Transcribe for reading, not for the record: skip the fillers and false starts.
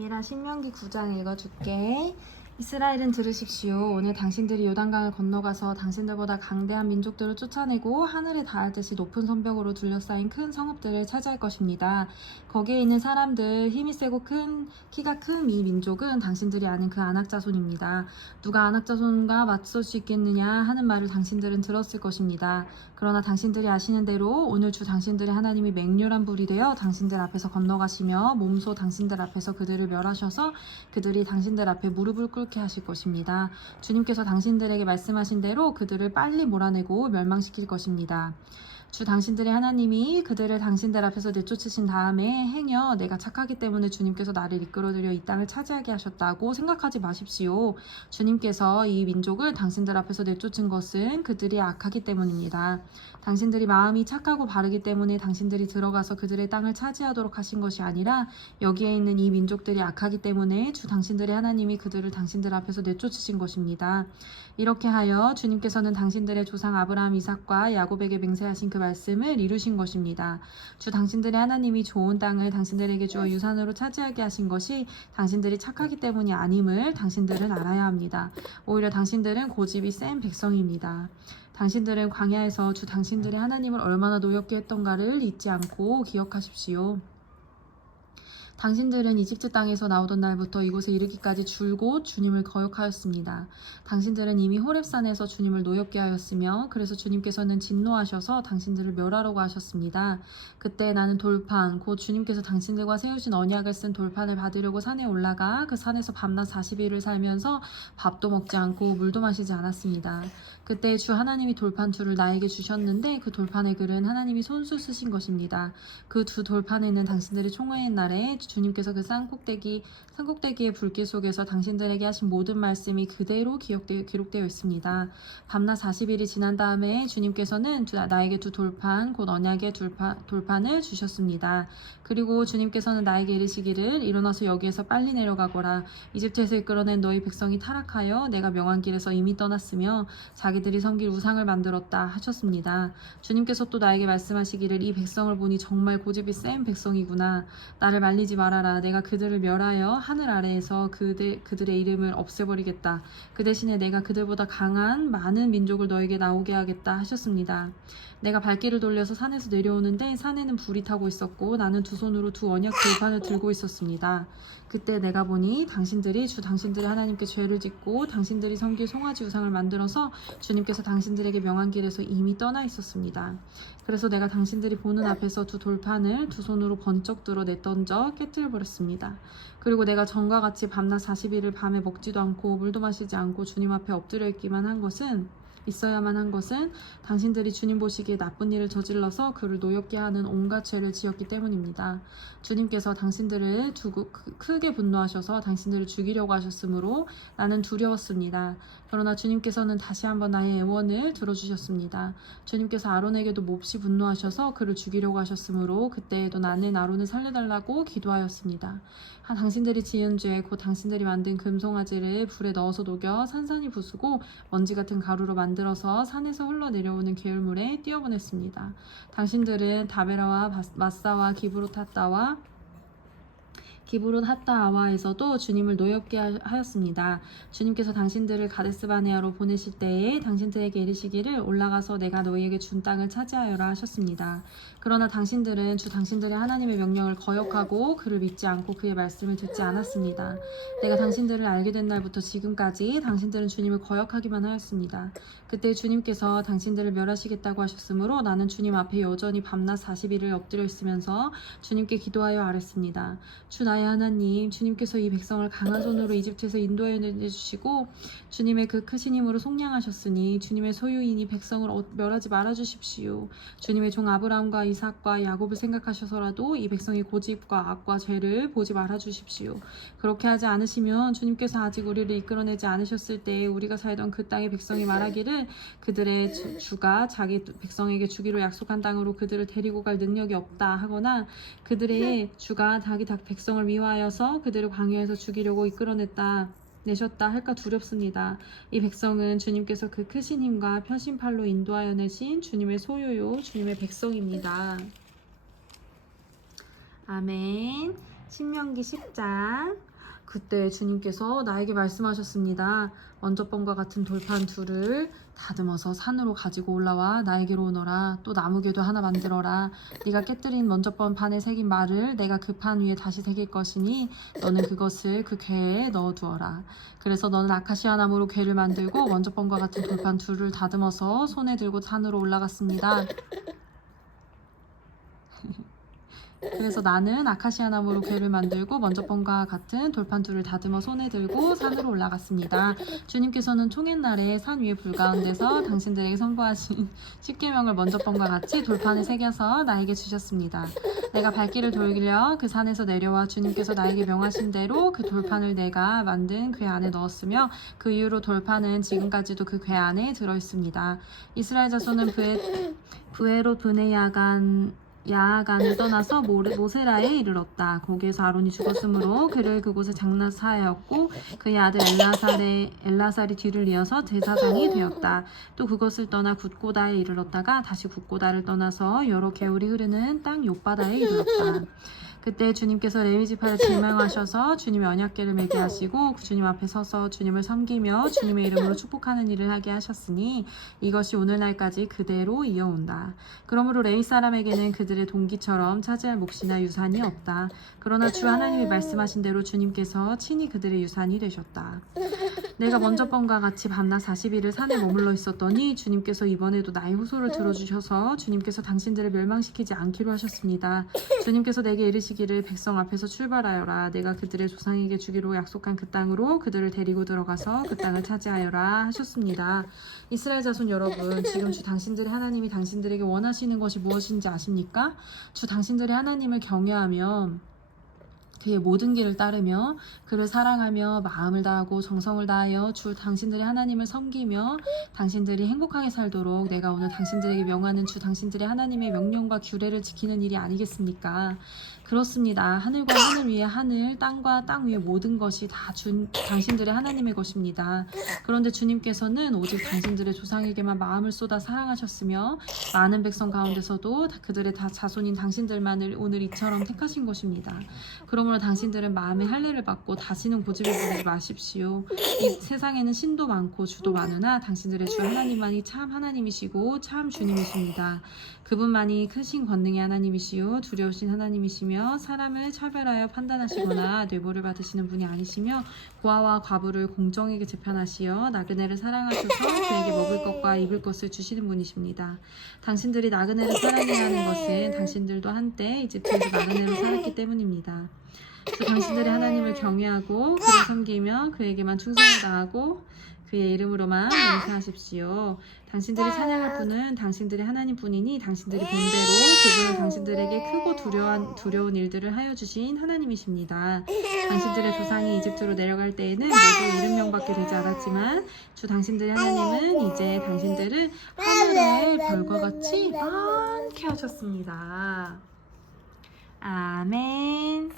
얘라 신명기 9장 읽어줄게. 이스라엘은 들으십시오. 오늘 당신들이 요단강을 건너가서 당신들보다 강대한 민족들을 쫓아내고 하늘에 닿을 듯이 높은 성벽으로 둘러싸인 큰 성읍들을 차지할 것입니다. 거기에 있는 사람들, 힘이 세고 키가 큰 이 민족은 당신들이 아는 그 아낙 자손입니다. 누가 아낙 자손과 맞설 수 있겠느냐 하는 말을 당신들은 들었을 것입니다. 그러나 당신들이 아시는 대로 오늘 주 당신들의 하나님이 맹렬한 불이 되어 당신들 앞에서 건너가시며 몸소 당신들 앞에서 그들을 멸하셔서 그들이 당신들 앞에 무릎을 꿇게 하실 것입니다. 주님께서 당신들에게 말씀하신 대로 그들을 빨리 몰아내고 멸망시킬 것입니다. 주 당신들의 하나님이 그들을 당신들 앞에서 내쫓으신 다음에 행여 내가 착하기 때문에 주님께서 나를 이끌어들여 이 땅을 차지하게 하셨다고 생각하지 마십시오. 주님께서 이 민족을 당신들 앞에서 내쫓은 것은 그들이 악하기 때문입니다. 당신들이 마음이 착하고 바르기 때문에 당신들이 들어가서 그들의 땅을 차지하도록 하신 것이 아니라 여기에 있는 이 민족들이 악하기 때문에 주 당신들의 하나님이 그들을 당신들 앞에서 내쫓으신 것입니다. 이렇게 하여 주님께서는 당신들의 조상 아브라함, 이삭과 야곱에게 맹세하신 그 말씀을 이루신 것입니다. 주 당신들의 하나님이 좋은 땅을 당신들에게 주어 유산으로 차지하게 하신 것이 당신들이 착하기 때문이 아님을 당신들은 알아야 합니다. 오히려 당신들은 고집이 센 백성입니다. 당신들은 광야에서 주 당신들의 하나님을 얼마나 노엽게 했던가를 잊지 않고 기억하십시오. 당신들은 이집트 땅에서 나오던 날부터 이곳에 이르기까지 줄곧 주님을 거역하였습니다. 당신들은 이미 호렙산에서 주님을 노엽게 하였으며 그래서 주님께서는 진노하셔서 당신들을 멸하라고 하셨습니다. 그때 나는 돌판, 곧 주님께서 당신들과 세우신 언약을 쓴 돌판을 받으려고 산에 올라가 그 산에서 밤낮 40일을 살면서 밥도 먹지 않고 물도 마시지 않았습니다. 그때 주 하나님이 돌판 둘을 나에게 주셨는데 그 돌판의 글은 하나님이 손수 쓰신 것입니다. 그 두 돌판에는 당신들이 총회의 날에 주님께서 그 산꼭대기의 불길 속에서 당신들에게 하신 모든 말씀이 그대로 기록되어 있습니다. 밤낮 40일이 지난 다음에 주님께서는 나에게 두 돌판, 곧 언약의 돌판을 주셨습니다. 그리고 주님께서는 나에게 이르시기를 일어나서 여기에서 빨리 내려가거라. 이집트에서 이끌어낸 너희 백성이 타락하여 내가 명한 길에서 이미 떠났으며 자기들이 섬길 우상을 만들었다 하셨습니다. 주님께서 또 나에게 말씀하시기를 이 백성을 보니 정말 고집이 센 백성이구나. 나를 말리지 말아라. 내가 그들을 멸하여 하늘 아래에서 그들의 이름을 없애버리겠다. 그 대신에 내가 그들보다 강한 많은 민족을 너에게 나오게 하겠다 하셨습니다. 내가 발길을 돌려서 산에서 내려오는데 산에는 불이 타고 있었고 나는 두 손으로 두 언약 돌판을 들고 있었습니다. 그때 내가 보니 당신들이 주 당신들의 하나님께 죄를 짓고 당신들이 섬길 송아지 우상을 만들어서 주님께서 당신들에게 명한 길에서 이미 떠나 있었습니다. 그래서 내가 당신들이 보는 앞에서 두 돌판을 두 손으로 번쩍 들어 내던져 깨뜨려 버렸습니다. 그리고 내가 전과 같이 밤낮 40일을 밤에 먹지도 않고 물도 마시지 않고 주님 앞에 엎드려 있어야만 한 것은 당신들이 주님 보시기에 나쁜 일을 저질러서 그를 노엽게 하는 온갖 죄를 지었기 때문입니다. 주님께서 당신들을 두고 크게 분노하셔서 당신들을 죽이려고 하셨으므로 나는 두려웠습니다. 그러나 주님께서는 다시 한번 나의 애원을 들어주셨습니다. 주님께서 아론에게도 몹시 분노하셔서 그를 죽이려고 하셨으므로 그때에도 나는 아론을 살려달라고 기도하였습니다. 당신들이 지은 죄, 곧 당신들이 만든 금송아지를 불에 넣어서 녹여 산산이 부수고 먼지 같은 가루로 만들어서 산에서 흘러내려오는 계율물에 띄어보냈습니다. 당신들은 다베라와 마사와 기브롯 하타아와에서도 주님을 노엽게 하였습니다. 주님께서 당신들을 가데스바네아로 보내실 때에 당신들에게 이르시기를 올라가서 내가 너희에게 준 땅을 차지하여라 하셨습니다. 그러나 당신들은 주 당신들의 하나님의 명령을 거역하고 그를 믿지 않고 그의 말씀을 듣지 않았습니다. 내가 당신들을 알게 된 날부터 지금까지 당신들은 주님을 거역하기만 하였습니다. 그때 주님께서 당신들을 멸하시겠다고 하셨으므로 나는 주님 앞에 여전히 밤낮 40일을 엎드려 있으면서 주님께 기도하여 아뢰습니다. 주 나의 하나님, 주님께서 이 백성을 강한 손으로 이집트에서 인도하여 내주시고 주님의 그 크신 힘으로 속량하셨으니 주님의 소유인이 백성을 멸하지 말아주십시오. 주님의 종 아브라함과 이삭과 야곱을 생각하셔서라도 이 백성의 고집과 악과 죄를 보지 말아주십시오. 그렇게 하지 않으시면 주님께서 아직 우리를 이끌어내지 않으셨을 때에 우리가 살던 그 땅의 백성이 말하기를 그들의 주가 자기 백성에게 주기로 약속한 땅으로 그들을 데리고 갈 능력이 없다 하거나 그들의 주가 자기 백성을 미워하여서 그들을 광야에서 죽이려고 내셨다 할까 두렵습니다. 이 백성은 주님께서 그 크신 힘과 펴신 팔로 인도하여 내신 주님의 소유요 주님의 백성입니다. 아멘. 신명기 10장. 그때 주님께서 나에게 말씀하셨습니다. 먼저번과 같은 돌판 둘을 다듬어서 산으로 가지고 올라와 나에게로 오너라. 또 나무궤도 하나 만들어라. 네가 깨뜨린 먼저번 판에 새긴 말을 내가 그 판 위에 다시 새길 것이니 너는 그것을 그 궤에 넣어두어라. 그래서 너는 아카시아 나무로 궤를 만들고 먼저번과 같은 돌판 둘을 다듬어서 손에 들고 산으로 올라갔습니다. 그래서 나는 아카시아 나무로 궤를 만들고 먼저번과 같은 돌판 둘을 다듬어 손에 들고 산으로 올라갔습니다. 주님께서는 총회날에 산 위에 불 가운데서 당신들에게 선포하신 십계명을 먼저번과 같이 돌판에 새겨서 나에게 주셨습니다. 내가 발길을 돌려 그 산에서 내려와 주님께서 나에게 명하신 대로 그 돌판을 내가 만든 궤 안에 넣었으며 그 이후로 돌판은 지금까지도 그 궤 안에 들어 있습니다. 이스라엘 자손은 브에롯 야간을 떠나서 모세라에 이르렀다. 거기에서 아론이 죽었으므로 그를 그곳에 장사하였고 그의 아들 엘라살이 뒤를 이어서 제사장이 되었다. 또 그것을 떠나 굿고다에 이르렀다가 다시 굿고다를 떠나서 여러 개울이 흐르는 땅 욥바다에 이르렀다. 그때 주님께서 레위 지파를 지명하셔서 주님의 언약궤를 매게 하시고 주님 앞에 서서 주님을 섬기며 주님의 이름으로 축복하는 일을 하게 하셨으니 이것이 오늘날까지 그대로 이어온다. 그러므로 레위 사람에게는 그들의 동기처럼 차지할 몫이나 유산이 없다. 그러나 주 하나님이 말씀하신 대로 주님께서 친히 그들의 유산이 되셨다. 내가 먼저번과 같이 밤낮 40일을 산에 머물러 있었더니 주님께서 이번에도 나의 호소를 들어주셔서 주님께서 당신들을 멸망시키지 않기로 하셨습니다. 주님께서 내게 이르시기를 백성 앞에서 출발하여라. 내가 그들의 조상에게 주기로 약속한 그 땅으로 그들을 데리고 들어가서 그 땅을 차지하여라 하셨습니다. 이스라엘 자손 여러분, 지금 주 당신들의 하나님이 당신들에게 원하시는 것이 무엇인지 아십니까? 주 당신들의 하나님을 경외하며 그의 모든 길을 따르며 그를 사랑하며 마음을 다하고 정성을 다하여 주 당신들의 하나님을 섬기며 당신들이 행복하게 살도록 내가 오늘 당신들에게 명하는 주 당신들의 하나님의 명령과 규례를 지키는 일이 아니겠습니까? 그렇습니다. 하늘과 하늘 위에 하늘, 땅과 땅 위에 모든 것이 다 당신들의 하나님의 것입니다. 그런데 주님께서는 오직 당신들의 조상에게만 마음을 쏟아 사랑하셨으며 많은 백성 가운데서도 그들의 다 자손인 당신들만을 오늘 이처럼 택하신 것입니다. 그러므로 당신들은 마음의 할례를 받고 다시는 고집을 부리지 마십시오. 이 세상에는 신도 많고 주도 많으나 당신들의 주 하나님만이 참 하나님이시고 참 주님이십니다. 그분만이 크신 권능의 하나님이시요 두려우신 하나님이시며 사람을 차별하여 판단하시거나 뇌보를 받으시는 분이 아니시며 고아와 과부를 공정하게 재판하시어 나그네를 사랑하셔서 그에게 먹을 것과 입을 것을 주시는 분이십니다. 당신들이 나그네를 사랑해야 하는 것은 당신들도 한때 이집트에서 나그네로 살았기 때문입니다. 주 당신들의 하나님을 경외하고 그를 섬기며 그에게만 충성을 다하고 그의 이름으로만 맹세하십시오. 당신들이 찬양할 분은 당신들의 하나님뿐이니 당신들이 본대로 그분은 당신들에게 크고 두려운 일들을 하여 주신 하나님이십니다. 당신들의 조상이 이집트로 내려갈 때에는 모두 70명밖에 되지 않았지만 주 당신들의 하나님은 이제 당신들을 하늘의 별과 같이 많게 하셨습니다. 아멘.